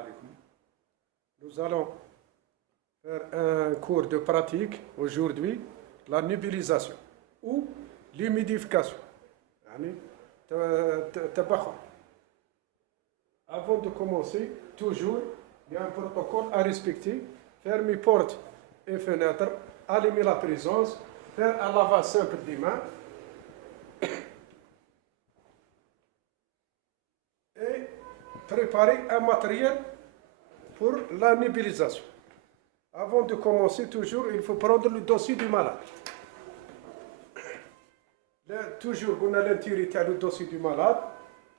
alaikum. Nous allons faire un cours de pratique aujourd'hui, la nubilisation ou l'humidification. Avant de commencer, toujours, il y a un protocole à respecter. Fermer portes et fenêtres, allumer la présence, faire un lavage simple des mains et préparer un matériel pour la nubilisation. Avant de commencer, toujours, il faut prendre le dossier du malade. Toujours, on a l'intérêt du dossier du malade,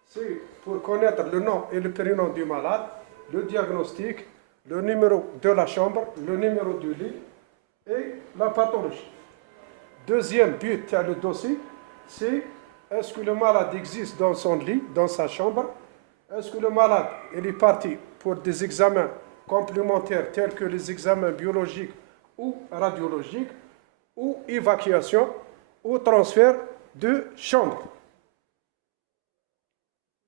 c'est pour connaître le nom et le prénom du malade, le diagnostic, le numéro de la chambre, le numéro du lit et la pathologie. Deuxième but du dossier, c'est est-ce que le malade existe dans son lit, dans sa chambre? Est-ce que le malade est parti pour des examens complémentaires tels que les examens biologiques ou radiologiques, ou évacuation, ou transfert de chambre?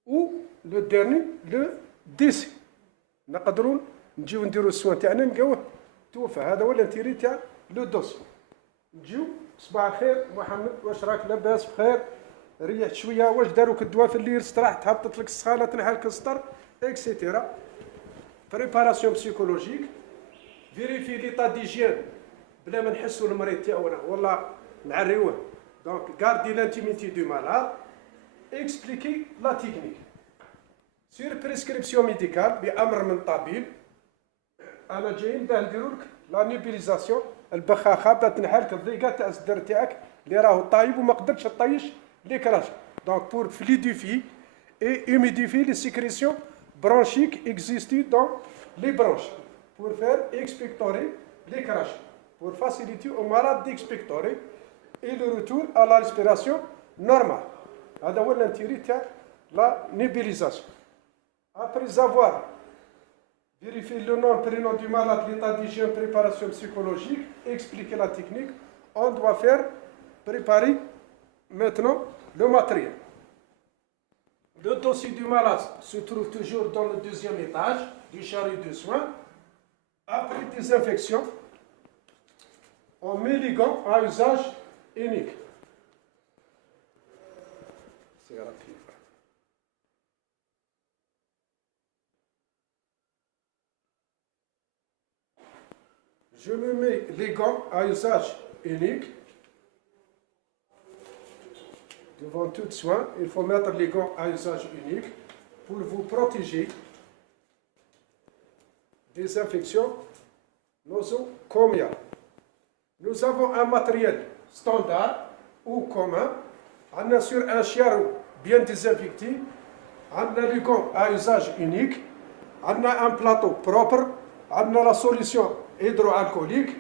Ou le dernier, le décès. نقدروا نجيو نديروا السوان تاعنا نلقاوه توفى. هذا هو الانتيري تاع لو دوسي. نجيو صباح الخير محمد، واش راك لاباس بخير؟ ريحت شويه، واش داروك الدواء في الليل؟ استراحت، هبطت لك السخانه، تنحالك السطر، اكسيتيرا. بريباراسيون بسيكولوجيك، فيريفي ليطا ديجين بلا ما نحسوا المريض تاعنا ولا نعريوه. دونك غاردي لانتيميتي دو مالاد، اكسبليكي لا تكنيك. سير بريسكريبسيون ميديكال بامر من الطبيب. انا جايين باه نديروا لك لا نيبيليزاسيون، البخاخه باه تنحالك الضيقه تاع الصدر تاعك اللي راهو طايب وما قدرتش طيش لي كراج. دونك بور فليديفي et humidifier les sécrétions bronchiques existantes dans les bronches pour faire expectorer les craches, pour faciliter au malade d'expectorer et le retour à la respiration normale. هذا هو l'intérêt تاع la nébulisation. Après avoir vérifié le nom, prénom du malade, l'état d'hygiène, préparation psychologique, expliquer la technique, on doit préparer maintenant le matériel. Le dossier du malade se trouve toujours dans le deuxième étage du chariot de soins. Après désinfection, on met les gants à usage unique. C'est rapide. Je me mets les gants à usage unique. Devant tout soin, il faut mettre les gants à usage unique pour vous protéger des infections nosocomiales. Nous avons un matériel standard ou commun. On a sur un chariot bien désinfecté. On a les gants à usage unique. On a un plateau propre. On a la solution hydroalcoolique.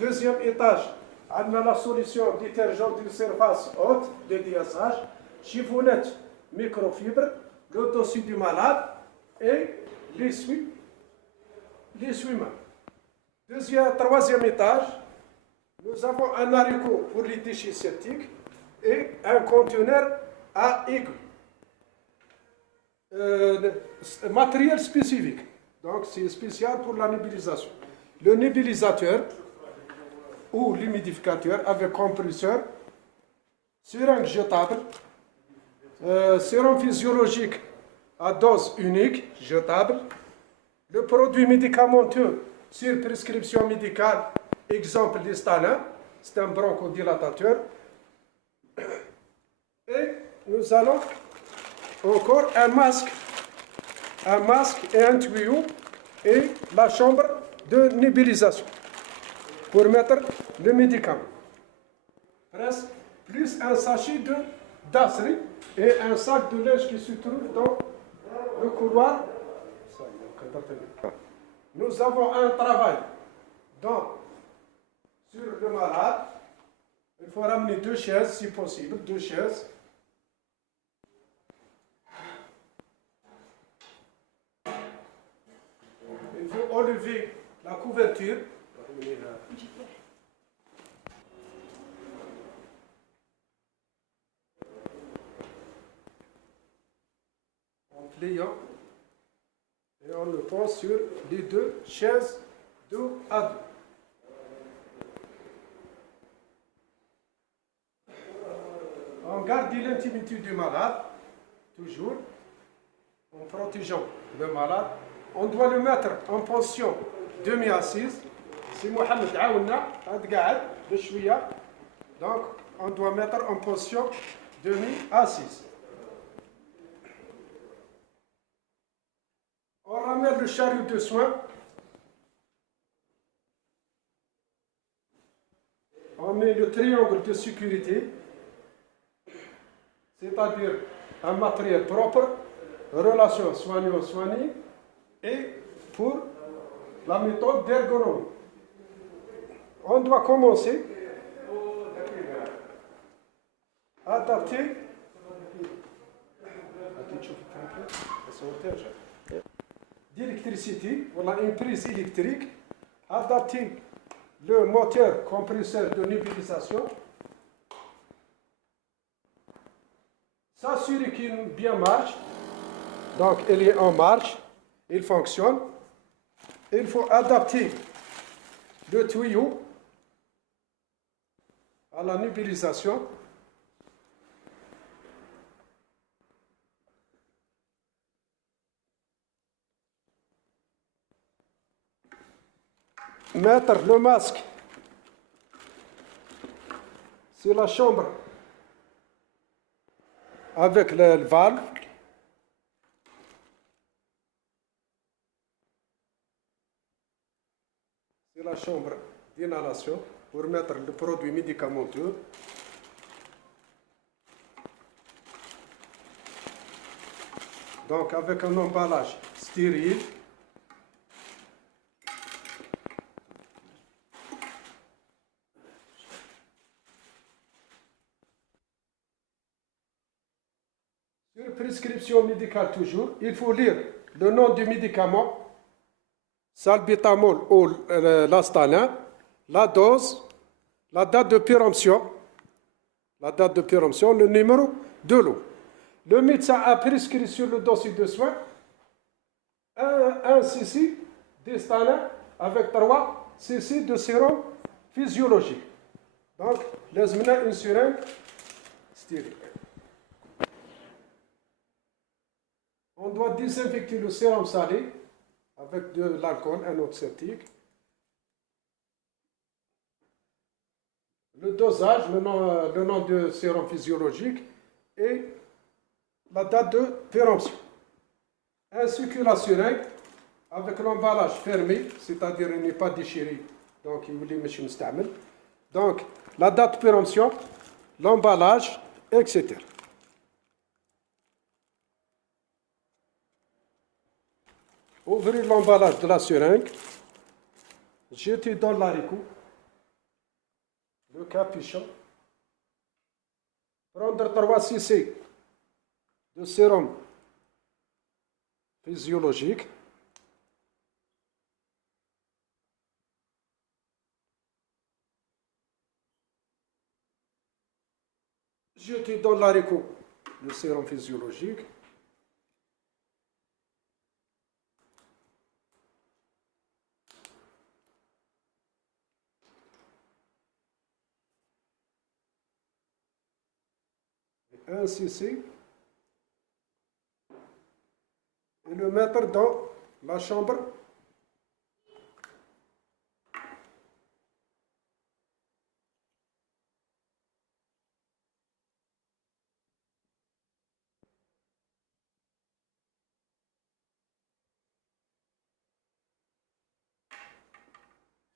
Deuxième étage, on a la solution détergent de surface haute de déhaissage, chiffonnette microfibre, le dossier du malade et l'essuie-mains. Troisième étage, nous avons un haricot pour les déchets septiques et un conteneur à aigu. Matériel spécifique, donc c'est spécial pour la nébulisation. Le nébulisateur ou l'humidificateur avec compresseur, seringue jetable, sérum physiologique à dose unique jetable, le produit médicamenteux sur prescription médicale, exemple l'Histalin, c'est un bronchodilatateur, et nous allons encore un masque et un tuyau et la chambre de nébulisation pour mettre le médicament. Plus un sachet d'asri et un sac de linge qui se trouve dans le couloir. Nous avons un travail sur le malade. Il faut ramener 2 chaises si possible, 2 chaises. Il faut enlever la couverture. En pliant Et on le pose sur les deux chaises dos à dos. On garde l'intimité du malade, toujours, en protégeant le malade. On doit le mettre en position demi-assise. Si Mohamed Aouna, donc on doit mettre en position demi-assise. On ramène le chariot de soins. On met le triangle de sécurité, c'est-à-dire un matériel propre, relation soignant-soigné, et pour la méthode d'ergonomie. On doit commencer à adapter d'électricité, voilà une prise électrique, adapter le moteur compresseur de nébulisation, s'assurer qu'il bien marche, donc il est en marche, il fonctionne. Il faut adapter le tuyau à la nébulisation. Mettre le masque sur la chambre avec le valve. C'est la chambre d'inhalation pour mettre le produit médicamenteux. Donc avec un emballage stérile. Sur prescription médicale toujours, il faut lire le nom du médicament, salbutamol ou l'Astanin, la dose, la date de péremption, le numéro de l'eau. Le médecin a prescrit sur le dossier de soins un cc d'Astanin avec 3 cc de sérum physiologique. Donc, لازمنا une seringue stérile. On doit désinfecter le sérum salé avec de l'alcool, un antiseptique. Le dosage, le nom de sérum physiologique et la date de péremption. Ainsi que la seringue avec l'emballage fermé, c'est-à-dire il n'est pas déchiré, donc il voulait monsieur Mstamel. Donc la date de péremption, l'emballage, etc. Ouvrir l'emballage de la seringue, jeter dans l'haricot, le capuchon, prendre 3 cc de sérum physiologique, jeter dans l'haricot le sérum physiologique, un cc et le mettre dans la chambre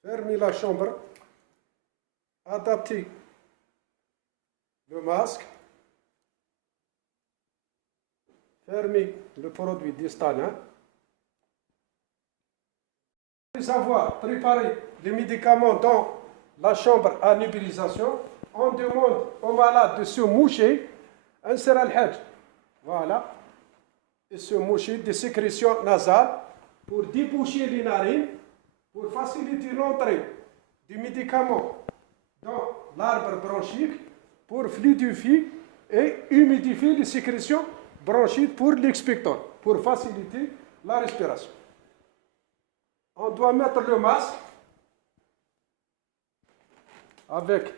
fermer la chambre, adapter le masque, fermer le produit d'Astanin. Après avoir préparé les médicaments dans la chambre à nébulisation, on demande au malade de se moucher, un al-hajj, voilà, et se moucher des sécrétions nasales pour déboucher les narines, pour faciliter l'entrée du médicament dans l'arbre bronchique, pour fluidifier et humidifier les sécrétions bronchiques pour l'expectorant, pour faciliter la respiration. On doit mettre le masque avec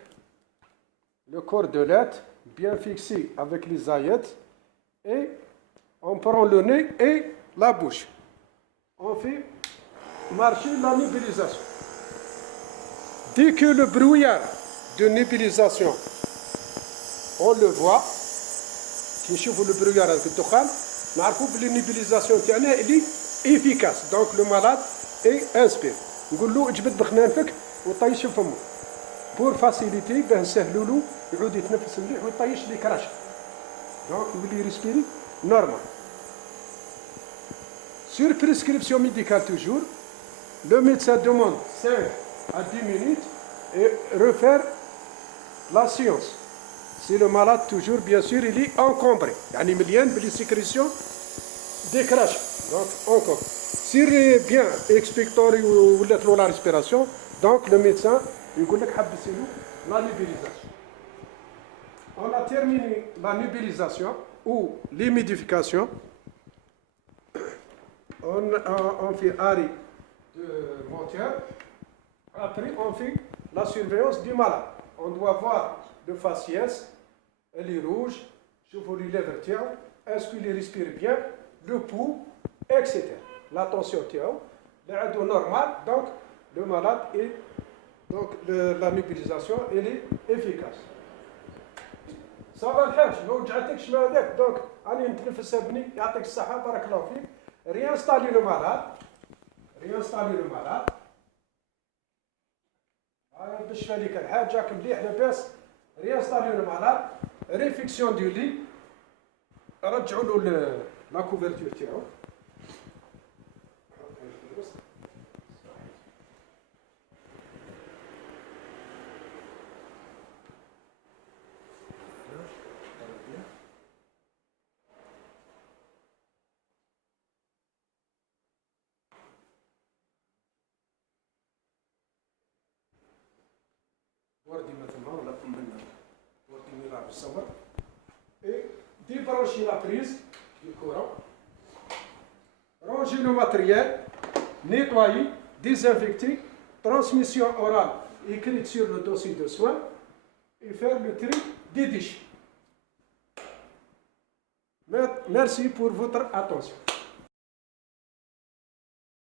le cordelette bien fixé avec les aillettes et on prend le nez et la bouche. On fait marcher la nébulisation. Dès que le brouillard de nébulisation, on le voit, كي نشوفوا le brouillard avec الدخان نعرفوا بلي النيبيليزاسيون تاعنا اللي efficace. Donc le malade inspire. نقول له اجبد بخنانفك وطيش فمه pour faciliter باه نسهلوا له يعود يتنفس مليح ويطيش لي كراش. Donc يولي ريسبيري نورمال. Sur prescription médicale toujours, le médecin demande 5 à 10 minutes et refaire la séance. Si le malade toujours bien sûr il est encombré, يعني مليان بلي sécrétion des crachats. Donc encore. S'il est bien expectoré ou la respiration, donc le médecin يقول لك حبسي له la nébulisation. On a terminé la nébulisation ou l'humidification. On fait arrêt de moteur. Après, on fait la surveillance du malade. On doit voir le faciès, elle est rouge, je vous les lèvres, est-ce qu'il respire bien, le pouls, etc. La tension est normale, donc le malade est, donc la nébulisation elle est efficace. Ça va الحاج ما وجعتكش ما هذاك دونك راني نتنفس ابني يعطيك الصحه بارك الله فيك. Réinstaller le malade. Réinstaller le malade. باش فالك الحاج جاك مليح لاباس. Réinstaller le malade. Réfection du lit. رجعوا له لا كوفرتور تاعو. وردي مثلا ولا من وردي نلعب الصور et débrancher la prise du courant, ranger le matériel, nettoyer, désinfecter, transmission orale écrite sur le dossier de soins et faire le tri des déchets. Merci pour votre attention.